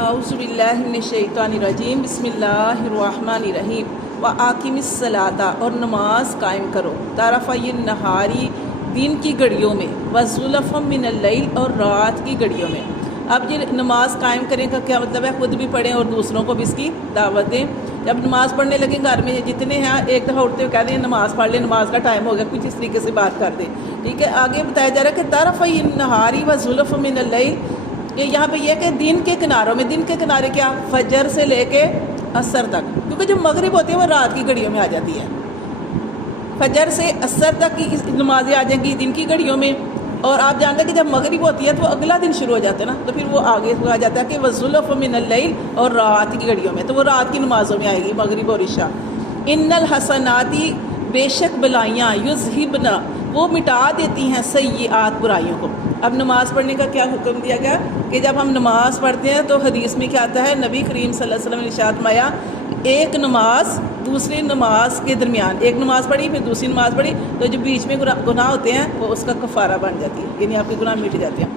اعوذ باللہ من الشیطان الرجیم بسم اللہ الرحمن الرحیم وَأَقِمِ الصَّلَاةَ اور نماز قائم کرو طرفَیِ النہاری دن کی گھڑیوں میں وَزُلَفًا مِّنَ اللَّیل اور رات کی گھڑیوں میں۔ اب یہ نماز قائم کرنے کا کیا مطلب ہے؟ خود بھی پڑھیں اور دوسروں کو بھی اس کی دعوت دیں۔ جب نماز پڑھنے لگیں گھر میں جتنے ہیں ایک دفعہ اٹھتے ہوئے کہہ دیں نماز پڑھ لیں، نماز کا ٹائم ہو گیا، کچھ اس طریقے سے بات کر دیں، ٹھیک ہے۔ آگے بتایا جا رہا ہے کہ طرفَیِ النہاری وَزُلَفًا مِّنَ اللَّیل، کہ یہاں پہ یہ کہ دن کے کناروں میں، دن کے کنارے کیا؟ فجر سے لے کے عصر تک، کیونکہ جو مغرب ہوتی ہے وہ رات کی گھڑیوں میں آ جاتی ہے۔ فجر سے عصر تک کی نمازیں آ جائیں گی دن کی گھڑیوں میں، اور آپ جانتے ہیں کہ جب مغرب ہوتی ہے تو اگلا دن شروع ہو جاتا ہے نا، تو پھر وہ آگے آ جاتا ہے کہ وَزُلَفًا مِّنَ اللَّیل اور رات کی گھڑیوں میں، تو وہ رات کی نمازوں میں آئے گی، مغرب اور عشاء۔ اِنَّ الْحَسَنَاتِ بے شک بلائیاں یُذْہِبْنَ وہ مٹا دیتی ہیں سیئات برائیوں کو۔ اب نماز پڑھنے کا کیا حکم دیا گیا کہ جب ہم نماز پڑھتے ہیں تو حدیث میں کیا آتا ہے، نبی کریم صلی اللہ علیہ وسلم نے ارشاد فرمایا ایک نماز دوسری نماز کے درمیان، ایک نماز پڑھی پھر دوسری نماز پڑھی تو جو بیچ میں گناہ ہوتے ہیں وہ اس کا کفارہ بن جاتی ہے، یعنی آپ کے گناہ مٹ جاتے ہیں۔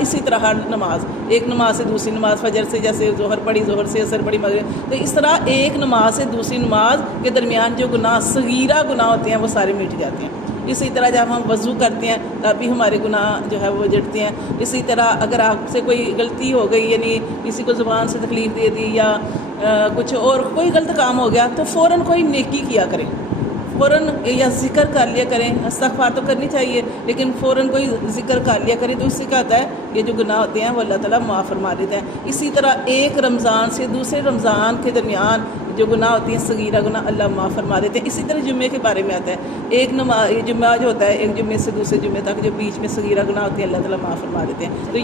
اسی طرح ہر نماز، ایک نماز سے دوسری نماز، فجر سے جیسے ظہر پڑھی، ظہر سے عصر پڑھی، مغرب، تو اس طرح ایک نماز سے دوسری نماز کے درمیان جو گناہ صغیرہ گناہ ہوتے ہیں وہ سارے مٹ جاتے ہیں۔ اسی طرح جب ہم وضو کرتے ہیں تب بھی ہمارے گناہ جو ہے وہ جڑتے ہیں۔ اسی طرح اگر آپ سے کوئی غلطی ہو گئی، یعنی کسی کو زبان سے تکلیف دے دی یا کچھ اور کوئی غلط کام ہو گیا تو فوراً کوئی نیکی کیا کریں، فوراً یا ذکر کر لیا کریں، استغفار تو کرنی چاہیے لیکن فوراً کوئی ذکر کر لیا کریں، تو اس سے کیا ہوتا ہے یہ جو گناہ ہوتے ہیں وہ اللہ تعالیٰ معاف فرما دیتے ہیں۔ اسی طرح ایک رمضان سے دوسرے رمضان کے درمیان جو گناہ ہوتی ہیں صغیرہ گناہ اللہ معاف فرما دیتے ہیں۔ اسی طرح جمعے کے بارے میں آتا ہے، ایک نماز جمعہ جو ہوتا ہے ایک جمعے سے دوسرے جمعے تک جو بیچ میں صغیرہ گناہ ہوتے ہیں اللہ تعالیٰ معاف فرما دیتے ہیں۔ تو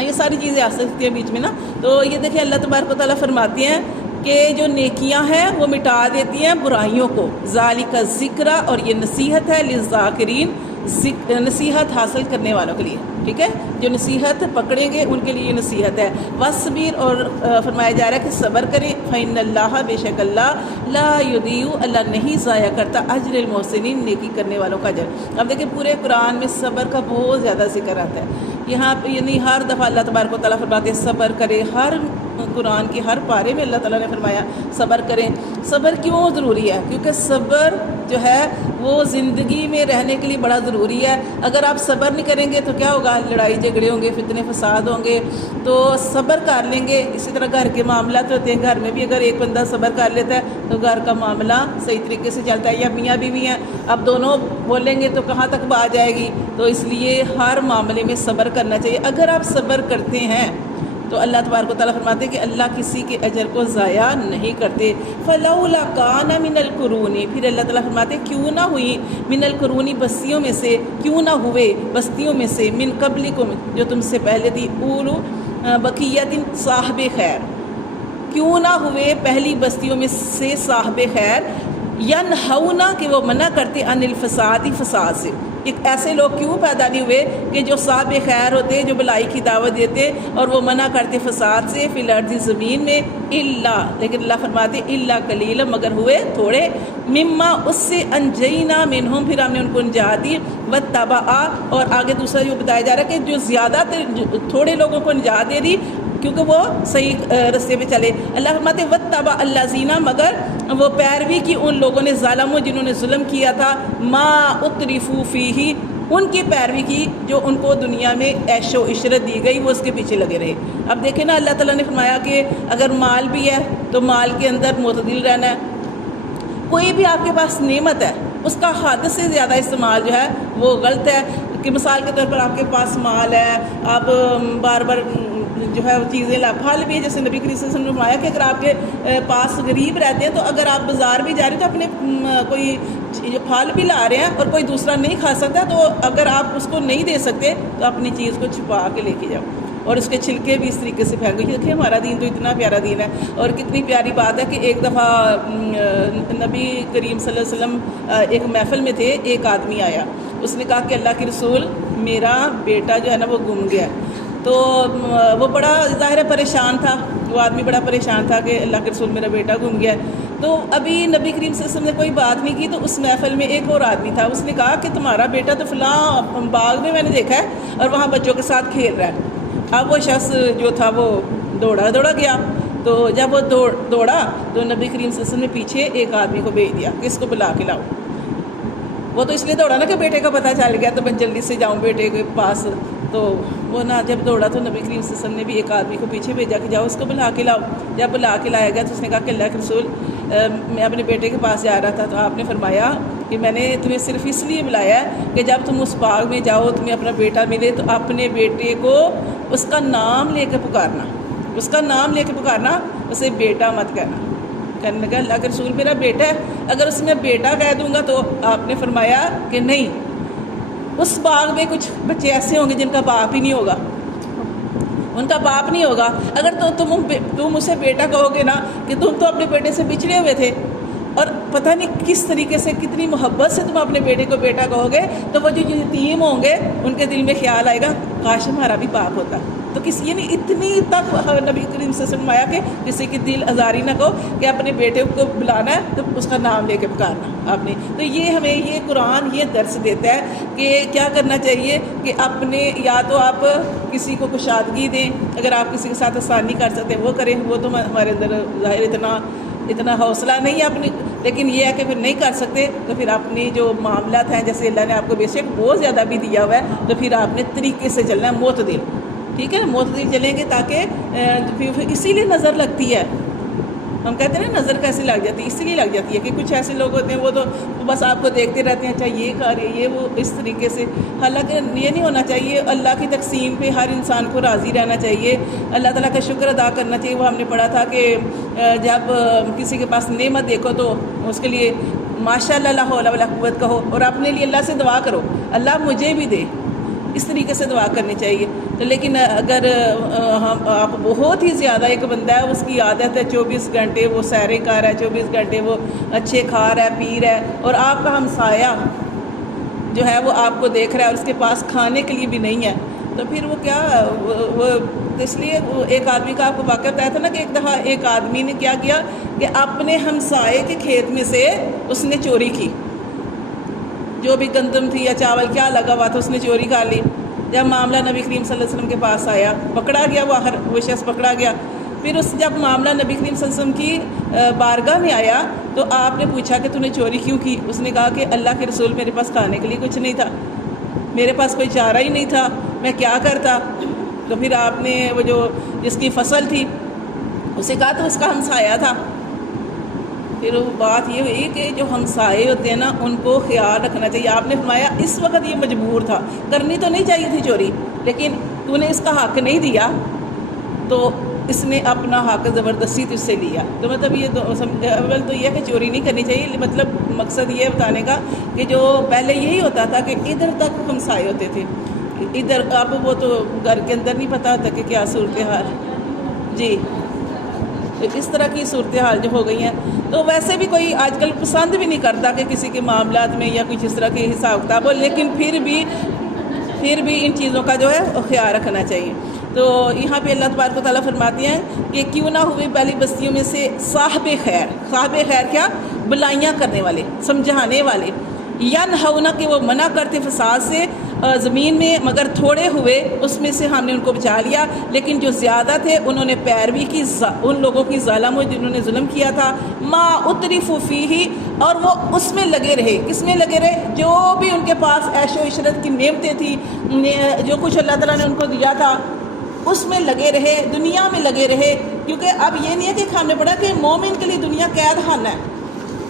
یہ ساری چیزیں آ سکتی ہیں بیچ میں نا۔ تو یہ دیکھیں اللہ تبارک و تعالیٰ فرماتے ہیں کہ جو نیکیاں ہیں وہ مٹا دیتی ہیں برائیوں کو، ذالک ذکر، اور یہ نصیحت ہے للذاکرین، نصیحت حاصل کرنے والوں کے لیے، ٹھیک ہے، جو نصیحت پکڑیں گے ان کے لیے یہ نصیحت ہے۔ وَاصْبِرْ، اور فرمایا جا رہا ہے کہ صبر کریں، فَإِنَّ اللَّهَ، بے شک اللہ، لا یضیع، اللہ نہیں ضائع کرتا، اجر المحسنین، نیکی کرنے والوں کا اجر۔ اب دیکھیں پورے قرآن میں صبر کا بہت زیادہ ذکر آتا ہے، یہاں پہ یعنی ہر دفعہ اللہ تبارک و تعالیٰ فرماتے ہیں صبر کرے، ہر قرآن کی ہر پارے میں اللہ تعالیٰ نے فرمایا صبر کریں۔ صبر کیوں ضروری ہے؟ کیونکہ صبر جو ہے وہ زندگی میں رہنے کے لیے بڑا ضروری ہے۔ اگر آپ صبر نہیں کریں گے تو کیا ہوگا؟ لڑائی جھگڑے ہوں گے، فتنے فساد ہوں گے، تو صبر کر لیں گے۔ اسی طرح گھر کے معاملات ہوتے ہیں، گھر میں بھی اگر ایک بندہ صبر کر لیتا ہے تو گھر کا معاملہ صحیح طریقے سے چلتا ہے، یا میاں بیوی ہیں اب دونوں بولیں گے تو کہاں تک بات جائے گی، تو اس لیے ہر معاملے میں صبر کرنا چاہیے۔ اگر آپ صبر کرتے ہیں تو اللہ تبارک و تعالیٰ فرماتے ہیں کہ اللہ کسی کے اجر کو ضائع نہیں کرتے۔ فَلَوْلَا كَانَ مِنَ الْقُرُونِ، پھر اللہ تعالیٰ فرماتے ہیں کیوں نہ ہوئی، من القرون، بستیوں میں سے، کیوں نہ ہوئے بستیوں میں سے، من قبلکم، جو تم سے پہلے تھی، اولو بقیۃ، صاحب خیر، کیوں نہ ہوئے پہلی بستیوں میں سے صاحب خیر، ینہون، کہ وہ منع کرتے، عن الفساد، فساد سے۔ ایک ایسے لوگ کیوں پیدا نہیں ہوئے کہ جو صاحب خیر ہوتے، جو بلائی کی دعوت دیتے اور وہ منع کرتے فساد سے، فی الارض، زمین میں، الا، لیکن اللہ فرماتے الا قلیل، مگر ہوئے تھوڑے، مما، اس سے، انجینا منہم، پھر ہم نے ان کو نجات دی، واتبع، اور آگے دوسرا جو بتایا جا رہا ہے کہ جو زیادہ تھوڑے لوگوں کو نجات دے دی کیونکہ وہ صحیح رستے پہ چلے۔ اللہ فرماتے ہیں واتبع الذین، مگر وہ پیروی کی ان لوگوں نے، ظالموں، جنہوں نے ظلم کیا تھا، ما اترفوا فیہ، ان کی پیروی کی جو ان کو دنیا میں عیش و عشرت دی گئی وہ اس کے پیچھے لگے رہے۔ اب دیکھیں نا اللہ تعالیٰ نے فرمایا کہ اگر مال بھی ہے تو مال کے اندر معتدل رہنا ہے، کوئی بھی آپ کے پاس نعمت ہے اس کا حد سے زیادہ استعمال جو ہے وہ غلط ہے۔ کہ مثال کے طور پر آپ کے پاس مال ہے، آپ بار بار جو ہے وہ چیزیں پھل بھی ہے، جیسے نبی کریم صلی اللہ علیہ وسلم نے فرمایا کہ اگر آپ کے پاس غریب رہتے ہیں تو اگر آپ بازار بھی جا رہے ہیں تو اپنے کوئی جو پھل بھی لا رہے ہیں اور کوئی دوسرا نہیں کھا سکتا تو اگر آپ اس کو نہیں دے سکتے تو اپنی چیز کو چھپا کے لے کے جاؤ، اور اس کے چھلکے بھی اس طریقے سے پھینک گئی۔ دیکھیں ہمارا دین تو اتنا پیارا دین ہے، اور کتنی پیاری بات ہے کہ ایک دفعہ نبی کریم صلی اللہ علیہ وسلم ایک محفل میں تھے، ایک آدمی آیا، اس نے کہا کہ اللہ کے رسول، میرا بیٹا جو ہے نا وہ گم گیا۔ تو وہ بڑا ظاہر پریشان تھا، وہ آدمی بڑا پریشان تھا کہ اللہ کے رسول میرا بیٹا گم گیا۔ تو ابھی نبی کریم صلی اللہ علیہ وسلم نے کوئی بات نہیں کی، تو اس محفل میں ایک اور آدمی تھا، اس نے کہا کہ تمہارا بیٹا تو فلاں باغ میں میں نے دیکھا ہے اور وہاں بچوں کے ساتھ کھیل رہا ہے۔ اب وہ شخص جو تھا وہ دوڑا گیا، تو جب وہ دوڑا تو نبی کریم صلی اللہ علیہ وسلم نے پیچھے ایک آدمی کو بھیج دیا کہ اس کو بلا کے لاؤ۔ وہ تو اس لیے دوڑا نا کہ بیٹے کا پتہ چل گیا تو میں جلدی سے جاؤں بیٹے کے پاس، تو وہ نہ جب دوڑا تو نبی کریم صلی اللہ علیہ وسلم نے بھی ایک آدمی کو پیچھے بھیجا کہ جاؤ اس کو بلا کے لاؤ۔ جب بلا کے لایا گیا تو اس نے کہا کہ اللہ کے رسول میں اپنے بیٹے کے پاس جا رہا تھا، تو آپ نے فرمایا کہ میں نے تمہیں صرف اس لیے بلایا ہے کہ جب تم اس باغ میں جاؤ تمہیں اپنا بیٹا ملے تو اپنے بیٹے کو اس کا نام لے کے پکارنا، اس کا نام لے کے پکارنا، اسے بیٹا مت کہنا۔ کہنے لگا اللہ کے رسول میرا بیٹا ہے، اگر اس میں بیٹا کہہ دوں گا تو آپ نے فرمایا کہ نہیں، اس باغ میں کچھ بچے ایسے ہوں گے جن کا باپ ہی نہیں ہوگا، ان کا باپ نہیں ہوگا۔ اگر تو تم اسے بیٹا کہو گے نا کہ تم تو اپنے بیٹے سے بچھڑے ہوئے تھے، اور پتہ نہیں کس طریقے سے کتنی محبت سے تم اپنے بیٹے کو بیٹا کہو گے، تو وہ جو یتیم ہوں گے ان کے دل میں خیال آئے گا کاش ہمارا بھی باپ ہوتا۔ تو یعنی اتنی تک نبی کریم سے فرمایا کہ کسی کی دل آزاری نہ کو کہ اپنے بیٹے کو بلانا ہے تو اس کا نام لے کے پکارنا آپ نے۔ تو یہ ہمیں یہ قرآن یہ درس دیتا ہے کہ کیا کرنا چاہیے کہ اپنے یا تو آپ کسی کو کشادگی دیں، اگر آپ کسی کے ساتھ آسانی کر سکتے وہ کریں، وہ تو ہمارے اندر ظاہر اتنا حوصلہ نہیں ہے اپنی، لیکن یہ ہے کہ پھر نہیں کر سکتے تو پھر اپنی جو معاملات ہیں جیسے اللہ نے آپ کو بے شک بہت زیادہ بھی دیا ہوا ہے تو پھر آپ نے طریقے سے چلنا ہے، معتدل، ٹھیک ہے نا، معتدل چلیں گے تاکہ پھر اسی لیے نظر لگتی ہے، ہم کہتے ہیں نا نظر کیسے لگ جاتی ہے، اسی لیے لگ جاتی ہے کہ کچھ ایسے لوگ ہوتے ہیں وہ تو بس آپ کو دیکھتے رہتے ہیں اچھا یہ کھا رہے ہیں یہ وہ اس طریقے سے، حالانکہ یہ نہیں ہونا چاہیے۔ اللہ کی تقسیم پہ ہر انسان کو راضی رہنا چاہیے، اللہ تعالیٰ کا شکر ادا کرنا چاہیے۔ وہ ہم نے پڑھا تھا کہ جب کسی کے پاس نعمت دیکھو تو اس کے لیے ماشاء اللہ لا حول ولا قوت کہو، اور اپنے لیے اللہ سے دعا کرو اللہ مجھے بھی دے، اس طریقے سے دعا کرنی چاہیے۔ تو لیکن اگر آپ بہت ہی زیادہ ایک بندہ ہے اس کی عادت ہے 24 گھنٹے وہ سیریں کر رہا ہے، 24 گھنٹے وہ اچھے کھا رہا ہے پی رہا ہے، اور آپ کا ہمسایہ جو ہے وہ آپ کو دیکھ رہا ہے اور اس کے پاس کھانے کے لیے بھی نہیں ہے، تو پھر وہ کیا وہ اس لیے ایک آدمی کا آپ کو واقعہ بتایا تھا نا کہ ایک دفعہ ایک آدمی نے کیا کیا کہ اپنے ہمسائے کے کھیت میں سے اس نے چوری کی، جو بھی گندم تھی یا چاول کیا لگا ہوا تھا اس نے چوری کر لی۔ جب معاملہ نبی کریم صلی اللہ علیہ وسلم کے پاس آیا پکڑا گیا، وہ شخص پکڑا گیا۔ پھر جب معاملہ نبی کریم صلی اللہ علیہ وسلم کی بارگاہ میں آیا تو آپ نے پوچھا کہ تو نے چوری کیوں کی؟ اس نے کہا کہ اللہ کے رسول میرے پاس کھانے کے لیے کچھ نہیں تھا، میرے پاس کوئی چارہ ہی نہیں تھا، میں کیا کرتا؟ تو پھر آپ نے وہ جو جس کی فصل تھی اسے کہا تو اس کا ہمسایہ تھا۔ پھر بات یہ ہوئی کہ جو ہمسائے ہوتے ہیں نا ان کو خیال رکھنا چاہیے۔ آپ نے فرمایا اس وقت یہ مجبور تھا، کرنی تو نہیں چاہیے تھی چوری، لیکن تو نے اس کا حق نہیں دیا تو اس نے اپنا حق زبردستی تجھ سے لیا۔ تو مطلب یہ اول تو یہ ہے کہ چوری نہیں کرنی چاہیے، مطلب مقصد یہ بتانے کا کہ جو پہلے یہی ہوتا تھا کہ ادھر تک ہمسائے ہوتے تھے، ادھر اب وہ تو گھر کے اندر نہیں پتہ ہوتا کہ کیا صورتحال، جی اس طرح کی صورتحال جو ہو گئی ہیں۔ تو ویسے بھی کوئی آج کل پسند بھی نہیں کرتا کہ کسی کے معاملات میں یا کچھ اس طرح کے حساب کتاب ہو، لیکن پھر بھی ان چیزوں کا جو ہے خیال رکھنا چاہیے۔ تو یہاں پہ اللہ تبارک و تعالیٰ فرماتے ہیں کہ کیوں نہ ہوئے پہلی بستیوں میں سے صاحب خیر کیا؟ بلائیاں کرنے والے، سمجھانے والے، ینہونا کہ وہ منع کرتے فساد سے زمین میں، مگر تھوڑے ہوئے اس میں سے ہم نے ان کو بچا لیا، لیکن جو زیادہ تھے انہوں نے پیروی کی ان لوگوں کی ظالموں جنہوں نے ظلم کیا تھا، ما اترفوا فیہ، اور وہ اس میں لگے رہے۔ کس میں لگے رہے؟ جو بھی ان کے پاس عیش و عشرت کی نعمتیں تھیں، جو کچھ اللہ تعالیٰ نے ان کو دیا تھا اس میں لگے رہے، دنیا میں لگے رہے۔ کیونکہ اب یہ نہیں ہے کہ ہم نے پڑھا کہ مومن کے لیے دنیا قید خانہ ہے،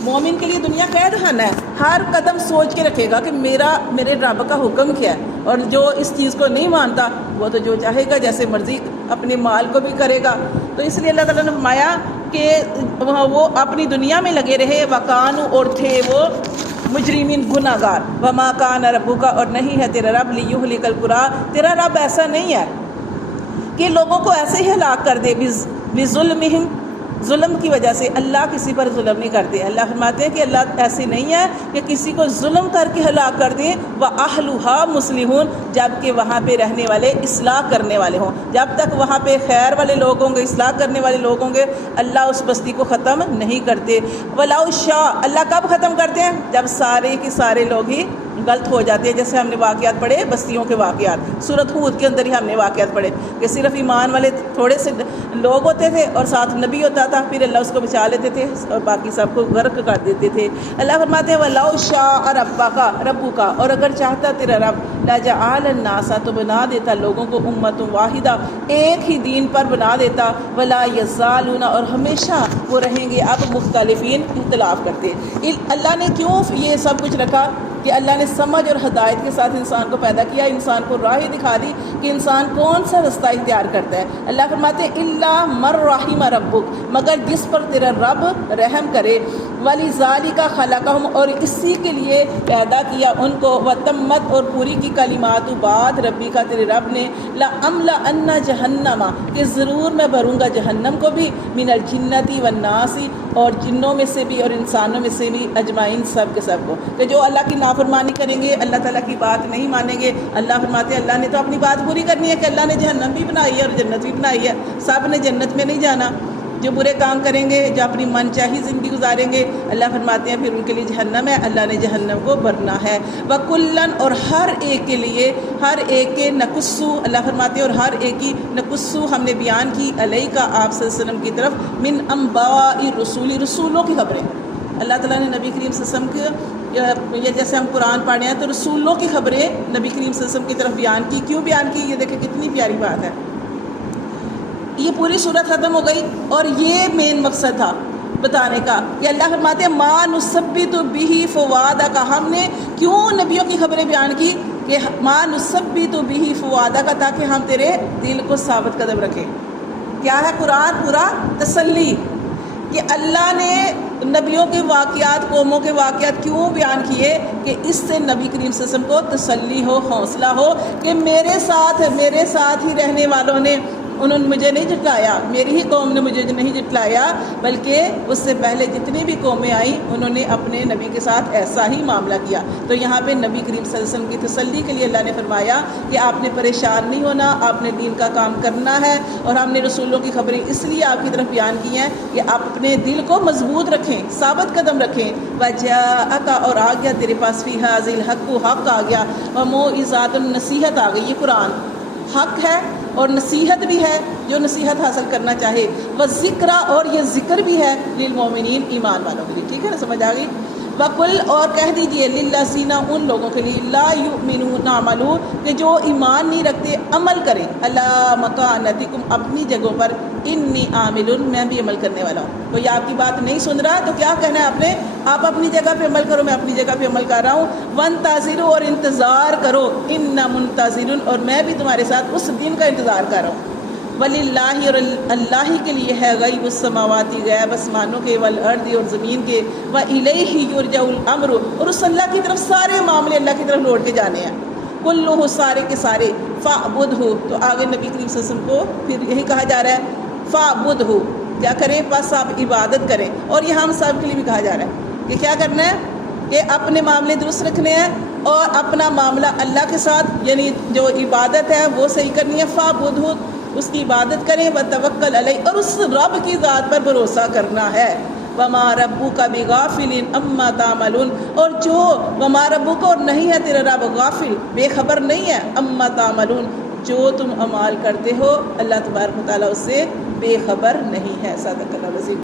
مومن کے لیے دنیا قید خانہ ہے، ہر قدم سوچ کے رکھے گا کہ میرے رب کا حکم کیا ہے، اور جو اس چیز کو نہیں مانتا وہ تو جو چاہے گا جیسے مرضی اپنے مال کو بھی کرے گا۔ تو اس لیے اللہ تعالیٰ نے فرمایا کہ وہ اپنی دنیا میں لگے رہے، وَقَانُوا، اور تھے وہ مجرمین گناہ گار، وَمَا كَانَ رَبُّكَ، اور نہیں ہے تیرا رب، لِيُهْلِكَ الْقُرَىٰ، تیرا رب ایسا نہیں ہے کہ لوگوں کو ایسے ہی ہلاک کر دے، بِظُلْمِهِمْ، ظلم کی وجہ سے۔ اللہ کسی پر ظلم نہیں کرتے، اللہ فرماتے ہیں کہ اللہ ایسے نہیں ہے کہ کسی کو ظلم کر کے ہلاک کر دیں، وَأَهْلُهَا مُصْلِحُونَ، جب کہ وہاں پہ رہنے والے اصلاح کرنے والے ہوں، جب تک وہاں پہ خیر والے لوگ ہوں گے، اصلاح کرنے والے لوگ ہوں گے، اللہ اس بستی کو ختم نہیں کرتے۔ وَلَوْ شَاءَ، اللہ کب ختم کرتے ہیں؟ جب سارے کے سارے لوگ ہی غلط ہو جاتے ہیں. جیسے ہم نے واقعات پڑھے بستیوں کے واقعات, سورۃ ہود کے اندر ہی ہم نے واقعات پڑھے کہ صرف ایمان والے تھوڑے سے لوگ ہوتے تھے اور ساتھ نبی ہوتا تھا, پھر اللہ اس کو بچا لیتے تھے اور باقی سب کو غرق کر دیتے تھے. اللہ فرماتے ہیں وَلَوْ شَاءَ رَبُّكَ, اور اگر چاہتا تیرا رب, لَجَعَلَ النَّاسَ, تو بنا دیتا لوگوں کو اُمَّةً وَاحِدَةً, ایک ہی دین پر بنا دیتا, وَلَا يَزَالُونَ, اور ہمیشہ وہ رہیں گے اب مختلفین, اختلاف کرتے. اللہ نے کیوں یہ سب کچھ رکھا کہ اللہ نے سمجھ اور ہدایت کے ساتھ انسان کو پیدا کیا, انسان کو راہ دکھا دی کہ انسان کون سا رستہ اختیار کرتا ہے. اللہ فرماتے ہیں الا من رحم ربک, مگر جس پر تیرا رب رحم کرے, وَلِذَالِكَ خَلَقَهُمْ, اور اسی کے لیے پیدا کیا ان کو, وَتَمَّتْ, اور پوری کی کلمات بات ربی کا, تیرے رب نے, لَأَمْلَأَنَّ جَهَنَّمَ, کہ ضرور میں بھروں گا جہنم کو بھی, من الجنتی والناس, اور جنوں میں سے بھی اور انسانوں میں سے بھی, اجمعین, سب کے سب کو, کہ جو اللہ کی نافرمانی کریں گے, اللہ تعالیٰ کی بات نہیں مانیں گے. اللہ فرماتے ہیں اللہ نے تو اپنی بات پوری کرنی ہے کہ اللہ نے جہنم بھی بنائی ہے اور جنت بھی بنائی ہے, سب نے جنت میں نہیں جانا. جو برے کام کریں گے, جو اپنی من چاہی زندگی گزاریں گے, اللہ فرماتے ہیں پھر ان کے لیے جہنم ہے, اللہ نے جہنم کو بھرنا ہے. وَكُلًّا, اور ہر ایک کے لیے, ہر ایک کے نقصو, اللہ فرماتے ہیں اور ہر ایک کی نقصو ہم نے بیان کی, علیہ کا, آپ صلی اللہ علیہ وسلم کی طرف, من انباء الرسول, رسولوں کی خبریں. اللہ تعالیٰ نے نبی کریم صلی اللہ علیہ وسلم کے, یہ جیسے ہم قرآن پڑھے ہیں تو رسولوں کی خبریں نبی کریم صلی اللہ علیہ وسلم کی طرف بیان کی. کیوں بیان کی, یہ دیکھیں کتنی پیاری بات ہے. یہ پوری صورت ختم ہو گئی اور یہ مین مقصد تھا بتانے کا کہ اللہ فرماتے ہیں ما نثبت بہ فؤادک, ہم نے کیوں نبیوں کی خبریں بیان کی کہ ما نثبت بہ فؤادک, تاکہ ہم تیرے دل کو ثابت قدم رکھیں. کیا ہے قرآن پورا تسلی, کہ اللہ نے نبیوں کے واقعات, قوموں کے واقعات کیوں بیان کیے کہ اس سے نبی کریم صلی اللہ علیہ وسلم کو تسلی ہو, حوصلہ ہو کہ میرے ساتھ ہی رہنے والوں نے, انہوں نے مجھے نہیں جھٹلایا, میری ہی قوم نے مجھے نہیں جھٹلایا, بلکہ اس سے پہلے جتنی بھی قومیں آئیں انہوں نے اپنے نبی کے ساتھ ایسا ہی معاملہ کیا. تو یہاں پہ نبی کریم صلی اللہ علیہ وسلم کی تسلی کے لیے اللہ نے فرمایا کہ آپ نے پریشان نہیں ہونا, آپ نے دین کا کام کرنا ہے, اور ہم نے رسولوں کی خبریں اس لیے آپ کی طرف بیان کی ہیں کہ آپ اپنے دل کو مضبوط رکھیں, ثابت قدم رکھیں. وَجَاءَكَ, اور آ گیا تیرے پاس, فِي هَٰذِهِ الْحَقُّ, حق آ گیا, وَمَوْعِظَةٌ, نصیحت آ گئی. یہ قرآن حق ہے اور نصیحت بھی ہے جو نصیحت حاصل کرنا چاہے, وَذِكْرَ, اور یہ ذکر بھی ہے, لِلْمُؤْمِنِينَ, ایمان والوں کے لیے. ٹھیک ہے نا, سمجھ آ گئی. وَقُلْ, اور کہہ دیجئے, لِلَّذِينَ, ان لوگوں کے لیے, لَا يُؤْمِنُونَ عَمَلُوا, کہ جو ایمان نہیں رکھتے عمل کریں, عَلَىٰ مَكَانَتِكُمْ, اپنی جگہوں پر, اِنِّي عَامِلٌ, میں بھی عمل کرنے والا ہوں. کوئی آپ کی بات نہیں سن رہا تو کیا کہنا ہے آپ نے, آپ اپنی جگہ پہ عمل کرو, میں اپنی جگہ پہ عمل کر رہا ہوں. وَانْتَظِرُوا, اور انتظار کرو, إِنَّ مُنْتَظِرٌ, اور میں بھی تمہارے ساتھ اس دن کا انتظار کر رہا ہوں. وَلِلَّهِ, اور اللہ کے لیے ہے, غیب السماوات, غیب آسمانوں کے, والارض, اور زمین کے, وَإِلَيْهِ يُرْجَعُ الْأَمْرُ, اور اس اللہ کی طرف سارے معاملے اللہ کی طرف لوٹ کے جانے ہیں. کلہ, سارے کے سارے, فَاعْبُدْهُ, تو آگے نبی کریم صلی اللہ علیہ وسلم کو پھر یہی کہا جا رہا ہے, فَاعْبُدْهُ, کیا کریں, بس آپ عبادت کریں. اور یہ ہم سب کے لیے بھی کہا جا رہا ہے کہ کیا کرنا ہے, کہ اپنے معاملے درست رکھنے ہیں اور اپنا معاملہ اللہ کے ساتھ, یعنی جو عبادت ہے وہ صحیح کرنی ہے. فَاعْبُدْهُ, اس کی عبادت کریں, وَتَوَكَّلْ عَلَيْهِ, اور اس رب کی ذات پر بھروسہ کرنا ہے. وَمَا رَبُّكَ بِغَافِلٍ عَمَّا تَعْمَلُونَ, اور جو وَمَا رَبُّكَ, اور نہیں ہے تیرا رب, غافل, بے خبر نہیں ہے, عَمَّا تَعْمَلُونَ, جو تم اعمال کرتے ہو, اللہ تبارک و تعالیٰ اس سے بے خبر نہیں ہے. صدق اللہ العظیم.